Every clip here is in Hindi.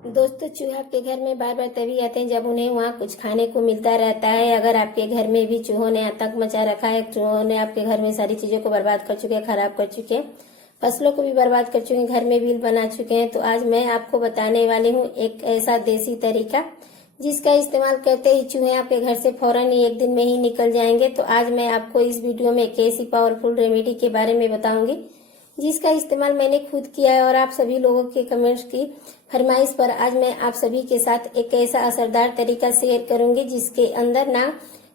दोस्तों, चूहे आपके घर में बार बार तभी आते हैं जब उन्हें वहाँ कुछ खाने को मिलता रहता है। अगर आपके घर में भी चूहों ने आतंक मचा रखा है, चूहों ने आपके घर में सारी चीजों को बर्बाद कर चुके हैं, खराब कर चुके हैं, फसलों को भी बर्बाद कर चुके हैं, घर में बिल बना चुके हैं, तो आज मैं आपको बताने वाली हूँ एक ऐसा देसी तरीका जिसका इस्तेमाल करते ही चूहे आपके घर से फौरन ही एक दिन में ही निकल जाएंगे। तो आज मैं आपको इस वीडियो में एक ऐसी पावरफुल रेमेडी के बारे में बताऊंगी जिसका इस्तेमाल मैंने खुद किया है और आप सभी लोगों के कमेंट्स की फरमाइश पर आज मैं आप सभी के साथ एक ऐसा असरदार तरीका शेयर करूंगी जिसके अंदर ना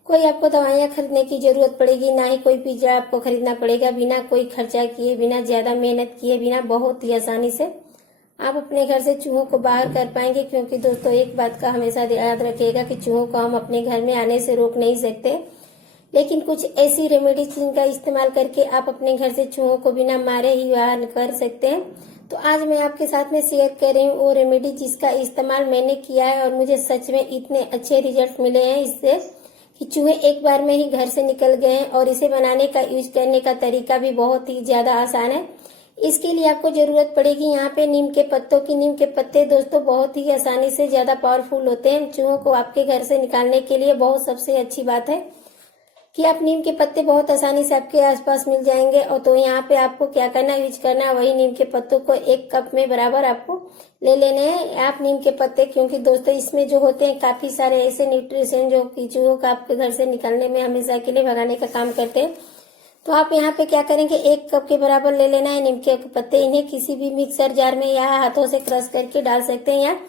कोई आपको दवाइयां खरीदने की जरूरत पड़ेगी, ना ही कोई पिज्जा आपको खरीदना पड़ेगा। बिना कोई खर्चा किए, बिना ज्यादा मेहनत किए, बिना बहुत ही आसानी से आप अपने घर से चूहों को बाहर कर पाएंगे। क्योंकि दोस्तों, एक बात का हमेशा याद रखिएगा कि चूहों को हम अपने घर में आने से रोक नहीं सकते, लेकिन कुछ ऐसी रेमेडीज जिनका इस्तेमाल करके आप अपने घर से चूहों को बिना मारे ही बाहर कर सकते हैं। तो आज मैं आपके साथ में शेयर कर रही हूँ वो रेमेडी जिसका इस्तेमाल मैंने किया है और मुझे सच में इतने अच्छे रिजल्ट मिले हैं इससे कि चूहे एक बार में ही घर से निकल गए हैं। और इसे बनाने का, यूज करने का तरीका भी बहुत ही ज्यादा आसान है। इसके लिए आपको जरूरत पड़ेगी यहाँ पे नीम के पत्तों की। नीम के पत्ते दोस्तों बहुत ही आसानी से ज्यादा पावरफुल होते हैं। चूहों को आपके घर से निकालने के लिए बहुत सबसे अच्छी बात है कि आप नीम के पत्ते बहुत आसानी से आपके आसपास मिल जाएंगे। और तो यहाँ पे आपको क्या करना, यूज करना है वही नीम के पत्तों को 1 कप में बराबर आपको ले लेने हैं आप नीम के पत्ते। क्योंकि दोस्तों इसमें जो होते हैं काफी सारे ऐसे न्यूट्रिशन जो कि चूहों का आपके घर से निकालने में हमेशा के लिए भगाने का काम करते हैं। तो आप यहाँ पे क्या करेंगे, 1 कप के बराबर ले लेना है नीम के पत्ते। इन्हें किसी भी मिक्सर जार में या हाथों से क्रश करके डाल सकते हैं या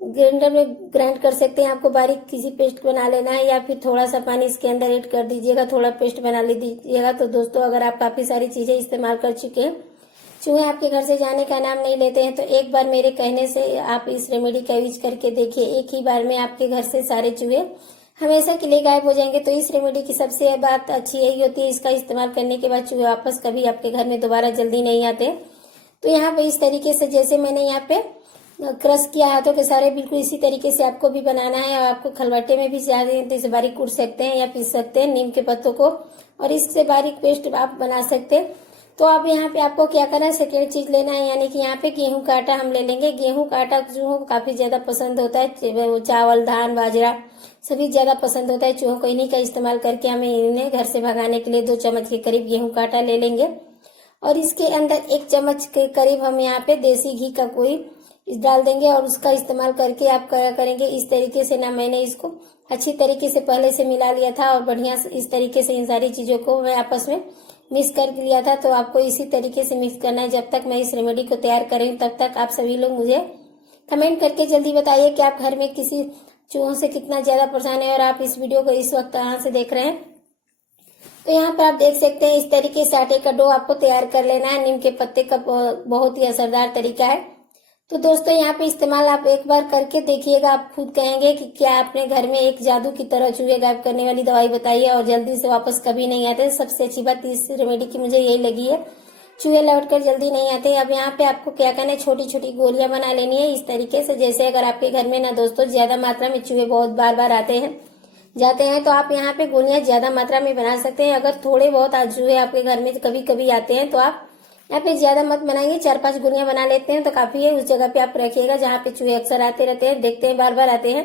ग्राइंडर में ग्राइंड कर सकते हैं। आपको बारीक किसी पेस्ट बना लेना है या फिर थोड़ा सा पानी इसके अंदर ऐड कर दीजिएगा, थोड़ा पेस्ट बना लीजिएगा। तो दोस्तों, अगर आप काफी सारी चीजें इस्तेमाल कर चुके हैं, चूहे आपके घर से जाने का नाम नहीं लेते हैं, तो एक बार मेरे कहने से आप इस रेमेडी का यूज करके देखिए। एक ही बार में आपके घर से सारे चूहे हमेशा के लिए गायब हो जाएंगे। तो इस रेमेडी की सबसे बात अच्छी यही होती है, इसका इस्तेमाल करने के बाद चूहे वापस कभी आपके घर में दोबारा जल्दी नहीं आते। तो यहाँ पे इस तरीके से जैसे मैंने यहाँ पे क्रश किया हाथों के सारे, बिल्कुल इसी तरीके से आपको भी बनाना है। और आपको खलबट्टे में भी चाहते हैं तो इसे बारीक कूट सकते हैं या पीस सकते हैं नीम के पत्तों को, और इससे बारीक पेस्ट आप बना सकते हैं। तो अब यहाँ पे आपको क्या करना है, सेकेंड चीज लेना है, यानी कि यहाँ पे गेहूं का आटा हम ले लेंगे। गेहूं का आटा चूहों को काफी ज्यादा पसंद होता है। चावल, धान, बाजरा सभी ज्यादा पसंद होता है चूहों को। इन्हीं का इस्तेमाल करके हमें इन्हें घर से भगाने के लिए 2 चम्मच के करीब गेहूं का आटा ले लेंगे। और इसके अंदर 1 चम्मच के करीब हम यहाँ पे देसी घी का कोई डाल देंगे और उसका इस्तेमाल करके आप क्या करेंगे, इस तरीके से ना मैंने इसको अच्छी तरीके से पहले से मिला लिया था और बढ़िया इस तरीके से इन सारी चीजों को मैं आपस में मिक्स कर लिया था। तो आपको इसी तरीके से मिक्स करना है। जब तक मैं इस रेमेडी को तैयार करूँ तब तक आप सभी लोग मुझे कमेंट करके जल्दी बताइए कि आप घर में किसी चूहों से कितना ज्यादा परेशान है और आप इस वीडियो को इस वक्त कहाँ से देख रहे हैं। तो यहाँ पर आप देख सकते हैं इस तरीके से आटे का डो आपको तैयार कर लेना है। नीम के पत्ते का बहुत ही असरदार तरीका है। तो दोस्तों, यहाँ पे इस्तेमाल आप एक बार करके देखिएगा, आप खुद कहेंगे कि क्या आपने घर में एक जादू की तरह चूहे गायब करने वाली दवाई बताई है और जल्दी से वापस कभी नहीं आते। सबसे अच्छी बात इस रेमेडी की मुझे यही लगी है, चूहे लौट कर जल्दी नहीं आते। अब यहाँ पे आपको क्या करना है, छोटी छोटी गोलियां बना लेनी है इस तरीके से। जैसे अगर आपके घर में ना दोस्तों ज्यादा मात्रा में चूहे बहुत बार बार आते हैं जाते हैं, तो आप यहाँ पे गोलियां ज्यादा मात्रा में बना सकते हैं। अगर थोड़े बहुत चूहे आपके घर में कभी कभी आते हैं तो आप यहाँ पे ज्यादा मत बनाएंगे, 4-5 गोलियां बना लेते हैं तो काफी है। उस जगह पे आप रखिएगा जहाँ पे चूहे अक्सर आते रहते हैं, देखते हैं बार बार आते हैं,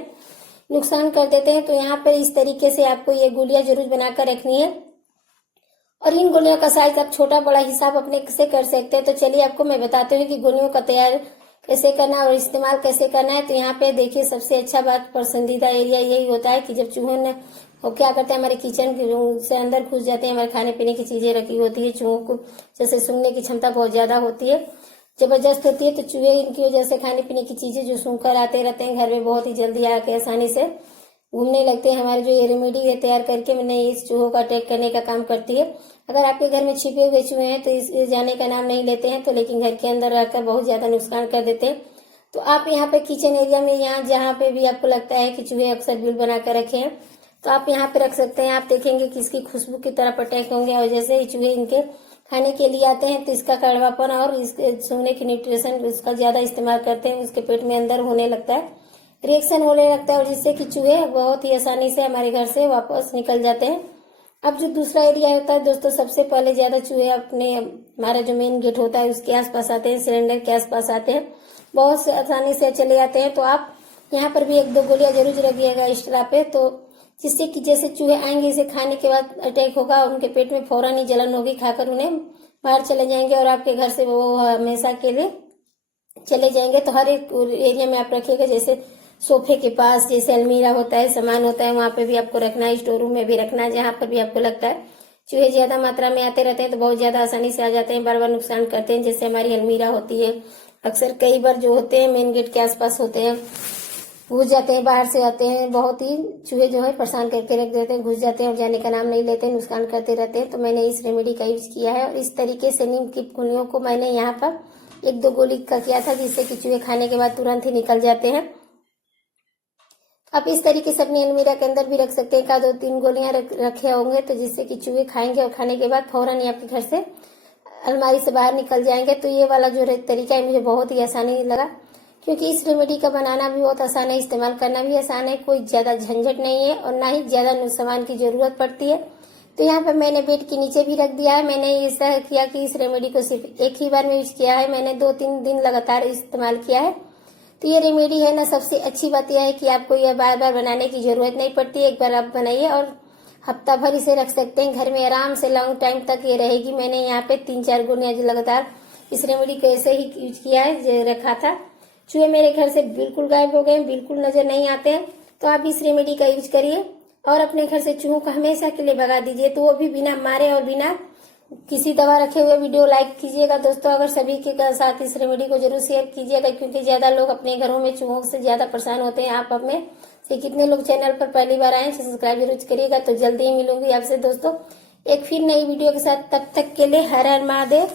नुकसान कर देते हैं। तो यहाँ पे इस तरीके से आपको ये गोलियां जरूर बनाकर रखनी है। और इन गोलियों का साइज आप छोटा बड़ा हिसाब अपने से कर सकते हैं। तो चलिए आपको मैं बताती हूँ कि गोलियों का तैयार कैसे करना और इस्तेमाल कैसे करना है। तो यहाँ पे देखिए, सबसे अच्छा बात, पसंदीदा एरिया यही होता है कि जब चूहों ने वो क्या करते हैं, हमारे किचन से अंदर घुस जाते हैं। हमारे खाने पीने की चीजें रखी होती है, चूहों को जैसे सूंघने की क्षमता बहुत ज्यादा होती है, जबरदस्त होती है। तो चूहे इनकी वजह से खाने पीने की चीजें जो सूंघ कर आते रहते हैं घर में, बहुत ही जल्दी आके आसानी से घूमने लगते हैं। हमारी जो ये रेमेडी है तैयार करके मैंने इस चूहों का अटैक करने का काम करती है। अगर आपके घर में छिपे हुए चूहे हैं तो इस जाने का नाम नहीं लेते हैं, तो लेकिन घर के अंदर रहकर बहुत ज्यादा नुकसान कर देते हैं। तो आप यहाँ पे किचन एरिया में, यहाँ जहाँ पे भी आपको लगता है कि चूहे अक्सर बिल बना कर रखे हैं, तो आप यहाँ पे रख सकते हैं। आप देखेंगे कि इसकी खुशबू की तरफ अटैक होंगे और जैसे ही चूहे इनके खाने के लिए आते हैं तो इसका कड़वापन और इसके सूंघने की न्यूट्रिशन उसका ज्यादा इस्तेमाल करते हैं, उसके पेट में अंदर होने लगता है, रिएक्शन होने लगता है, और जिससे कि चूहे बहुत ही आसानी से हमारे घर से वापस निकल जाते हैं। अब जो दूसरा एरिया होता है दोस्तों, सबसे पहले ज्यादा चूहे अपने, हमारा जो मेन गेट होता है उसके आसपास आते हैं, सिलेंडर के आसपास आते हैं। बहुत से आसानी से चले जाते हैं। तो आप यहाँ पर भी 1-2 गोलियां जरूर रखिएगा एक्स्ट्रा पे, तो जिससे कि जैसे चूहे आएंगे इसे खाने के बाद अटैक होगा, उनके पेट में फौरन ही जलन होगी, खाकर उन्हें बाहर चले जाएंगे और आपके घर से वो हमेशा के लिए चले जाएंगे। तो हर एक एरिया में आप रखिएगा, जैसे सोफे के पास, जैसे अलमीरा होता है, सामान होता है, वहां पे भी आपको रखना है, स्टोर रूम में भी रखना है, जहां पर भी आपको लगता है चूहे ज्यादा मात्रा में आते रहते हैं तो बहुत ज्यादा आसानी से आ जाते हैं, बार बार नुकसान करते हैं। जैसे हमारी अलमीरा होती है, अक्सर कई बार जो होते हैं मेन गेट के आसपास होते हैं, घुस जाते हैं, बाहर से आते हैं, बहुत ही चूहे जो है परेशान करके रख देते हैं, घुस जाते हैं और जाने का नाम नहीं लेते, नुकसान करते रहते हैं। तो मैंने इस रेमेडी का यूज किया है और इस तरीके से नीम की गुलियों को मैंने यहाँ पर 1-2 गोली का किया था, जिससे कि चूहे खाने के बाद तुरंत ही निकल जाते हैं। आप इस तरीके से अपनी अलमीरा के अंदर भी रख सकते हैं, 1-2-3 गोलियां रखे होंगे, तो जिससे कि चूहे खाएंगे और खाने के बाद फौरन ही आपके घर से अलमारी से बाहर निकल जाएंगे। तो ये वाला जो तरीका है मुझे बहुत ही आसानी लगा, क्योंकि इस रेमेडी का बनाना भी बहुत आसान है, इस्तेमाल करना भी आसान है, कोई ज्यादा झंझट नहीं है और ना ही ज्यादा सामान की जरूरत पड़ती है। तो यहाँ पर मैंने बेड के नीचे भी रख दिया है। मैंने ऐसा किया कि इस रेमेडी को सिर्फ एक ही बार में यूज किया है, मैंने 2-3 दिन लगातार इस्तेमाल किया है। तो ये रेमेडी है ना, सबसे अच्छी बात यह है कि आपको यह बार बार बनाने की जरूरत नहीं पड़ती, एक बार आप बनाइए और हफ्ता भर इसे रख सकते हैं घर में आराम से, लॉन्ग टाइम तक ये रहेगी। मैंने यहाँ पे 3-4 गोलियां लगातार इस रेमेडी को ऐसे ही यूज किया है, रखा था। चूहे मेरे घर से बिल्कुल गायब हो गए, बिल्कुल नजर नहीं आते हैं। तो आप इस रेमेडी का यूज करिए और अपने घर से चूहों को हमेशा के लिए भगा दीजिए, तो वो भी बिना मारे और बिना किसी दवा रखे हुए। वीडियो लाइक कीजिएगा दोस्तों, अगर सभी के साथ इस रेमेडी को जरूर शेयर कीजिएगा, क्योंकि ज्यादा लोग अपने घरों में चूहों से ज्यादा परेशान होते हैं। आप में से कितने लोग चैनल पर पहली बार आए, सब्सक्राइब जरूर करिएगा। तो जल्दी ही मिलूंगी आपसे दोस्तों एक फिर नई वीडियो के साथ, तब तक के लिए हर हर महादेव।